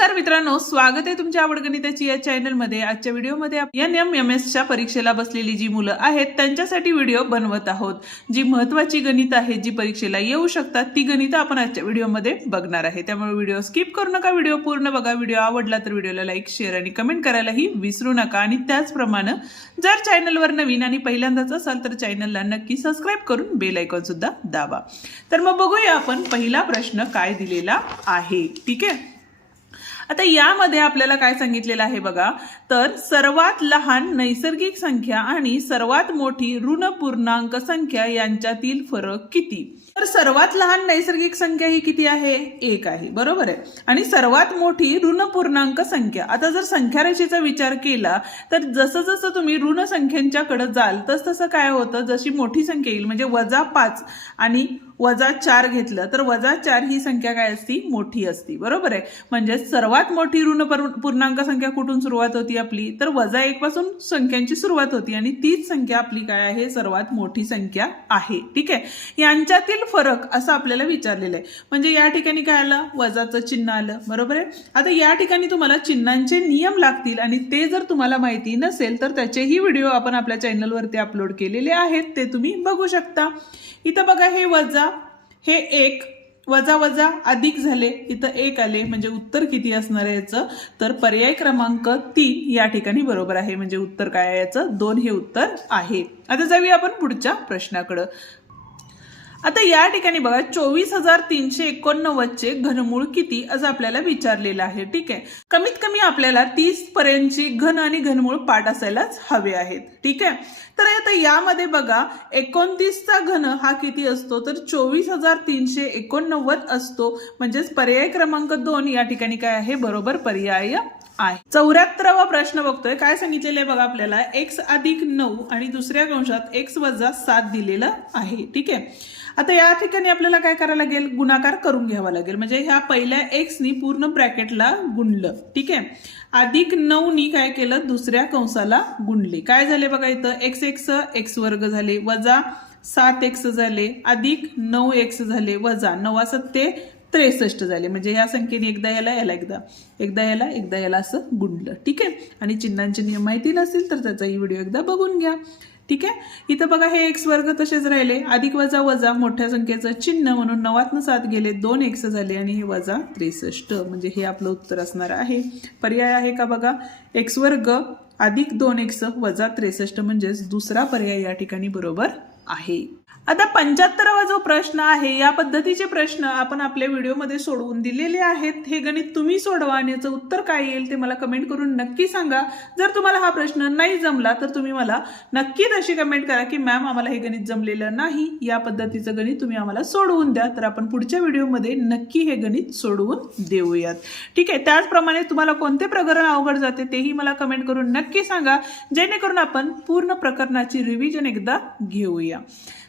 नमस्कार मित्रांनो, स्वागत आहे तुमच्या आवड गणिताची या चॅनलमध्ये। आजच्या व्हिडिओमध्ये NMMS च्या परीक्षेला बसलेली जी मुलं आहेत त्यांच्यासाठी व्हिडिओ बनवत आहोत। जी महत्त्वाची गणित आहेत जी परीक्षेला येऊ शकतात ती गणित आपण आजच्या व्हिडिओमध्ये बघणार आहे। त्यामुळे व्हिडिओ स्किप करू नका, व्हिडिओ पूर्ण बघा। व्हिडिओ आवडला तर व्हिडिओला लाईक, शेअर आणि कमेंट करायलाही विसरू नका। आणि त्याचप्रमाणे जर चॅनलवर नवीन आणि पहिल्यांदाच असाल तर चॅनलला नक्की सबस्क्राइब करून बेल आयकॉन सुद्धा दाबा। तर मग बघूया आपण पहिला प्रश्न काय दिलेला आहे। ठीक आहे, आता यामध्ये आपल्याला काय सांगितलेलं आहे बघा, तर सर्वात लहान नैसर्गिक संख्या आणि सर्वात मोठी ऋण पूर्णांक संख्या यांच्यातील फरक किती। तर सर्वात लहान नैसर्गिक संख्या ही किती आहे, 1 आहे, बरोबर आहे। आणि सर्वात मोठी ऋण पूर्णांक संख्या, आता जर संख्या राशीचा विचार केला तर जसं जसं तुम्ही ऋण संख्यांच्याकडे जाल तसं काय होतं, जशी मोठी संख्या येईल म्हणजे -5 आणि -4 घेतलं तर -4 ही संख्या काय असती, मोठी असती, बरोबर आहे। म्हणजे सर्वात मोठी ऋण पूर्णांक संख्या कुठून सुरुवात होती आपली, तर -1 पासून संख्यांची सुरुवात होती आणि तीच संख्या आपली काय आहे, सर्वात मोठी संख्या आहे। ठीक आहे, यांच्यातील फरक असं आपल्याला विचारलेलं आहे। म्हणजे या ठिकाणी काय आलं, वजाचं चिन्ह आलं, बरोबर आहे। आता या ठिकाणी तुम्हाला चिन्हांचे नियम लागतील आणि ते जर तुम्हाला माहिती नसेल तर त्याचेही व्हिडिओ आपण आपल्या चॅनलवरती अपलोड केलेले आहेत, ते तुम्ही बघू शकता। इथं बघा, हे वजा, हे 1, वजा वजा अधिक झाले, इथं 1 आले, म्हणजे उत्तर किती असणार आहे याचं, तर पर्याय क्रमांक 3 या ठिकाणी बरोबर आहे। म्हणजे उत्तर काय आहे याचं, 2 हे उत्तर आहे। आता जाऊया आपण पुढच्या प्रश्नाकडे। आता या ठिकाणी बघा, 24,389 चे घनमूळ किती असं आपल्याला विचारलेलं आहे। ठीक आहे, कमीत कमी आपल्याला 30 पर्यंतची घन आणि घनमूळ पाठ असायलाच हवे आहेत। ठीक आहे, तर आता यामध्ये बघा 29 चा घन हा किती असतो, तर 24,389 असतो। म्हणजेच पर्याय क्रमांक 2 या ठिकाणी काय आहे, बरोबर पर्याय आहे। 74वा प्रश्न बघतोय, काय सांगितलेलं आहे बघा आपल्याला, x + 9 आणि दुसऱ्या कंसात x - 7 दिलेलं आहे। ठीक आहे, आता या ठिकाणी आपल्याला काय करायला लागेल, गुणाकार करून घ्यावा लागेल। म्हणजे ह्या पहिल्या x नी पूर्ण ब्रॅकेटला गुणलं, ठीक आहे, +9 नी काय केलं, दुसऱ्या कंसाला गुणले। काय झाले बघा, इथं x x² झाले, -7x झाले, +9x झाले, -9 × 7 = 63 झाले। म्हणजे ह्या संख्येने एकदा याला एकदा याला असं गुणलं। ठीक आहे, आणि चिन्हांचे नियम माहिती नसतील तर त्याचाही व्हिडिओ एकदा बघून घ्या। ठीक आहे, इथं बघा हे x² तसेच राहिले, अधिक वजा वजा मोठ्या संख्येचं चिन्ह म्हणून 9 7 गेले, 2x झाले आणि हे -63, म्हणजे हे आपलं उत्तर असणार आहे। पर्याय आहे का बघा, x² अधिक 2x वजा 63, म्हणजेच दुसरा पर्याय या ठिकाणी बरोबर आहे। आता 75वा जो प्रश्न आहे, या पद्धतीचे प्रश्न आपण आपल्या व्हिडिओमध्ये सोडवून दिलेले आहेत। हे गणित तुम्ही सोडवा आणि याचं उत्तर काय येईल ते मला कमेंट करून नक्की सांगा। जर तुम्हाला हा प्रश्न नाही जमला तर तुम्ही मला नक्कीच अशी कमेंट करा की मॅम आम्हाला हे गणित जमलेलं नाही, या पद्धतीचं गणित तुम्ही आम्हाला सोडवून द्या, तर आपण पुढच्या व्हिडिओमध्ये नक्की हे गणित सोडवून देऊयात। ठीक आहे, त्याचप्रमाणे तुम्हाला कोणते प्रकरण अवघड जाते तेही मला कमेंट करून नक्की सांगा, जेणेकरून आपण पूर्ण प्रकरणाची रिव्हिजन एकदा घेऊया।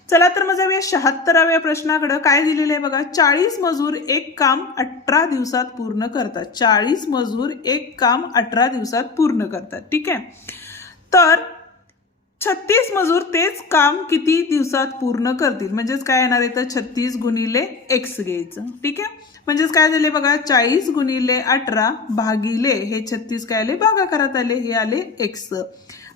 चला तर मग जाऊया 76व्या प्रश्नाकडे। काय दिलेलं आहे बघा, 40 मजूर एक काम 18 दिवसात पूर्ण करतात। 40 मजूर एक काम 18 दिवसात पूर्ण करतात। ठीक आहे, तर 36 मजूर तेच काम किती दिवसात पूर्ण करतील। म्हणजेच काय येणार आहे, तर 36 × x घ्यायचं। ठीक आहे, म्हणजेच काय झाले बघा, 40 × 18 भागिले हे 36 काय आले, भागाकारात आले, हे आले x।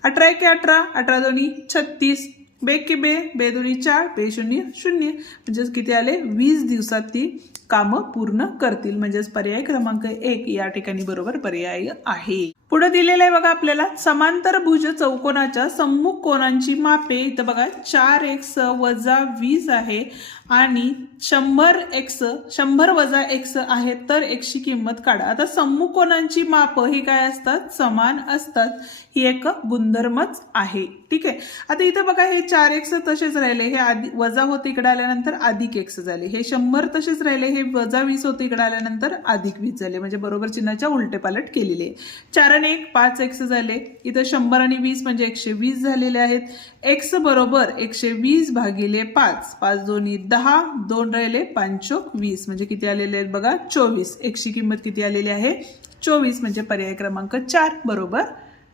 18 × 18, 18 × 2 = 36, बेक के बे, बे 2 = 4, बे 0 = 0, म्हणजेच किती आले, 20 दिवसात ती कामं पूर्ण करतील। म्हणजेच पर्याय क्रमांक 1 या ठिकाणी बरोबर पर्याय आहे। पुढे दिलेलं आहे बघा आपल्याला, समांतर भुज चौकोनाच्या सम्मुख कोनांची मापे, इथं बघा 4x - 20 आहे आणि 100x 100 - x आहे, तर x ची किंमत काढा। आता सम्मुख कोनांची माप ही काय असतात, समान असतात, ही एक गुणधर्मच आहे। ठीक आहे, आता इथं बघा हे 4x तसेच राहिले, हे वजा होते इकडे आल्यानंतर अधिक x झाले, हे 100 तसेच राहिले, हे -20 होते इकडे आल्यानंतर अधिक 20 झाले, म्हणजे बरोबर चिन्हाच्या उलटे पालट केलेले। 4 आणि 1 5x झाले, इथं 100 आणि 20 म्हणजे 120 झालेले आहेत। x बरोबर 120 भागिले 5, 5 × 2 = 10, 2 राहिले, 5 × 20 म्हणजे किती आलेले आहेत बघा, 24। x ची किंमत किती आलेली आहे, 24, म्हणजे पर्याय क्रमांक 4 बरोबर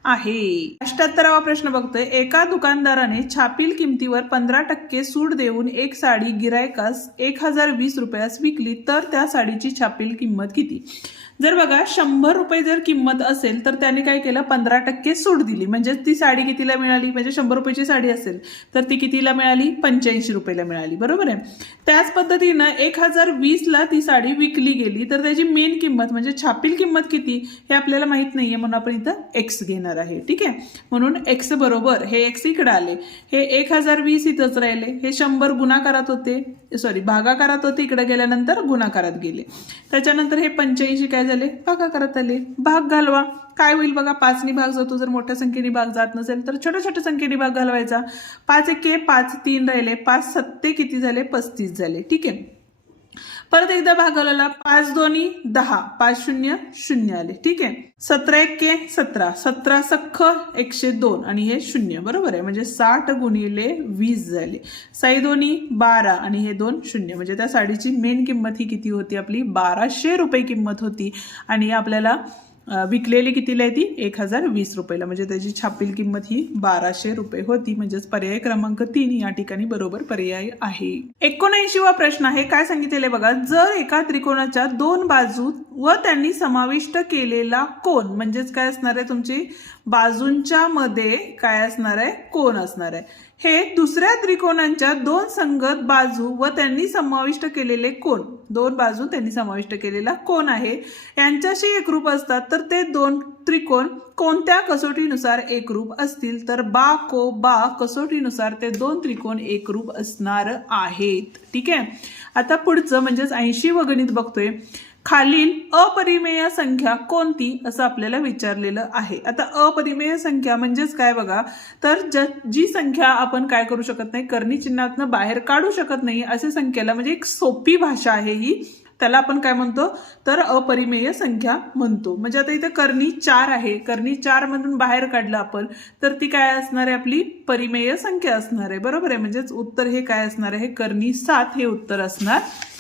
आहे। 78वा प्रश्न बघतोय, एका दुकानदाराने छापील किमतीवर 15% सूट देऊन एक साडी गिरायकास 1020 रुपयास विकली, तर त्या साडीची छापील किंमत किती। जर बघा 100 रुपये जर किंमत असेल तर त्याने काय केलं 15% सूट दिली, म्हणजे ती साडी कितीला मिळाली, म्हणजे 100 रुपयाची साडी असेल तर ती कितीला मिळाली 85 रुपयाला मिळाली, बरोबर आहे. त्याच पद्धतीनं 1020ला ती साडी विकली गेली तर त्याची मेन किंमत म्हणजे छापील किंमत किती हे आपल्याला माहित नाहीये, म्हणून आपण इथं एक्स घेणार आहे. ठीक आहे, म्हणून एक्स बरोबर हे एक्स इकडे आले, हे 1020 इथंच राहिले, हे 100 गुणाकारात होते, सॉरी भागाकारात होते, इकडे गेल्यानंतर गुणाकारात गेले. त्याच्यानंतर हे 85 काय झाले भागाकारात आले. भाग घालवा, काय होईल बघा, 5 भाग जातो. जर मोठ्या संख्येने भाग जात नसेल तर छोट्या छोट्या संख्येने भाग घालवायचा. 5 एके 5, 3 राहिले, 5 सत्ते किती झाले 35 झाले. ठीक आहे, परत एकदा भाग घालवला, 5 दोन्ही 10, 5 शून्य 0 आले. ठीक आहे, 17 एके 17, 17 सख्ख 102 आणि हे 0, बरोबर आहे, म्हणजे 60 गुणिले 20 झाले. 6 दोन्ही 12 आणि हे 2 0, म्हणजे त्या साडीची मेन किंमत ही किती होती आपली 1200 रुपये किंमत होती आणि आपल्याला विकलेली कितीला आहे ती 1020 रुपयाला, म्हणजे त्याची छापील किंमत ही 1200 रुपये होती. म्हणजेच पर्याय क्रमांक 3 या ठिकाणी बरोबर पर्याय आहे. 79वा प्रश्न आहे, काय सांगितलेलं आहे बघा, जर एका त्रिकोणाच्या 2 बाजू व त्यांनी समाविष्ट केलेला कोन, म्हणजेच काय असणार आहे तुमची बाजूंच्या मध्ये काय असणार आहे कोन असणार आहे, हे दुसऱ्या त्रिकोणांच्या 2 संगत बाजू व त्यांनी समाविष्ट केलेले कोन, 2 बाजू त्यांनी समाविष्ट केलेला कोन आहे, यांच्याशी एकरूप असतात तर ते 2 त्रिकोण कोणत्या कसोटीनुसार एकरूप असतील, तर बा को बा कसोटीनुसार ते 2 त्रिकोण एकरूप असणार आहेत. ठीक आहे, आता पुढचं म्हणजेच 80व गणित बघतोय. खालील अपरिमेय संख्या कोणती असं आपल्याला विचारलेलं आहे. आता अपरिमेय संख्या म्हणजेच काय बघा, तर जी संख्या आपण काय करू शकत नाही, कर्णी चिन्हातनं बाहेर काढू शकत नाही अशा संख्येला, म्हणजे एक सोपी भाषा आहे ही, त्याला आपण काय म्हणतो तर अपरिमेय संख्या म्हणतो. म्हणजे आता इथे कर्णी 4 आहे, कर्णी 4 मधून बाहेर काढलं आपण तर ती काय असणार आहे आपली परिमेय संख्या असणार आहे, बरोबर आहे. म्हणजेच उत्तर हे काय असणार आहे कर्णी 7 हे उत्तर असणार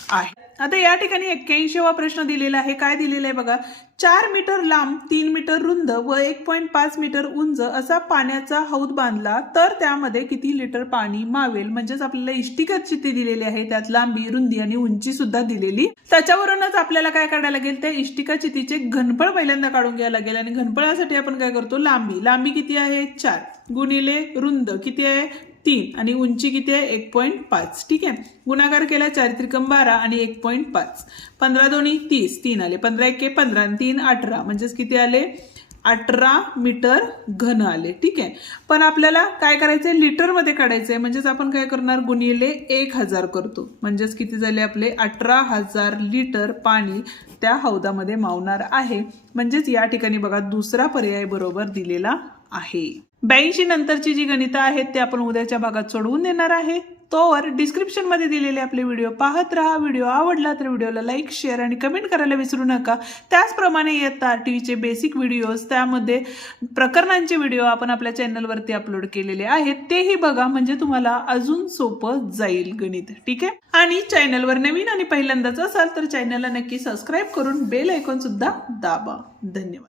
आहे. आता या ठिकाणी 81वा प्रश्न दिलेला आहे, काय दिलेला आहे बघा, 4 मीटर लांब 3 मीटर रुंद व 1.5 मीटर उंच असा पाण्याचा हौद बांधला तर त्यामध्ये किती लिटर पाणी मावेल. म्हणजेच आपल्याला इष्टिका चिती दिलेली आहे, त्यात लांबी रुंदी आणि उंची सुद्धा दिलेली, त्याच्यावरूनच आपल्याला काय काढायला लागेल, त्या इष्टिका चितीचे घनफळ पहिल्यांदा काढून घ्यायला लागेल. आणि घनफळासाठी आपण काय करतो, लांबी किती आहे 4 गुणिले रुंद किती आहे 3 आणि उंची किती आहे 1.5. ठीक आहे, गुणाकार केला 4 त्रिकम 12 आणि 1.5, 15 दोन्ही 30, 3 आले, 15 एके 15 आणि 3 18, म्हणजेच किती आले 18 मीटर घन आले. ठीक आहे, पण आपल्याला काय करायचंय लिटर मध्ये काढायचंय, म्हणजेच आपण काय करणार गुणिले 1000 करतो, म्हणजेच किती झाले आपले 18,000 लिटर पाणी त्या हौदामध्ये मावणार आहे. म्हणजेच या ठिकाणी बघा दुसरा पर्याय बरोबर दिलेला आहे. 82 नंतरची जी गणितं आहेत ते आपण उद्याच्या भागात सोडवून देणार आहे. तोवर डिस्क्रिप्शन मध्ये दिलेले आपले व्हिडिओ पाहत राहा. व्हिडिओ आवडला तर व्हिडिओला लाईक शेअर आणि कमेंट करायला विसरू नका. त्याचप्रमाणे इयत्ता 8वीचे बेसिक व्हिडिओज, त्यामध्ये प्रकरणांचे व्हिडिओ आपण आपल्या चॅनलवरती अपलोड केलेले आहेत, तेही बघा, म्हणजे तुम्हाला अजून सोपं जाईल गणित. ठीक आहे, आणि चॅनलवर नवीन आणि पहिल्यांदाच असाल तर चॅनलला नक्की सबस्क्राईब करून बेल आयकॉन सुद्धा दाबा. धन्यवाद.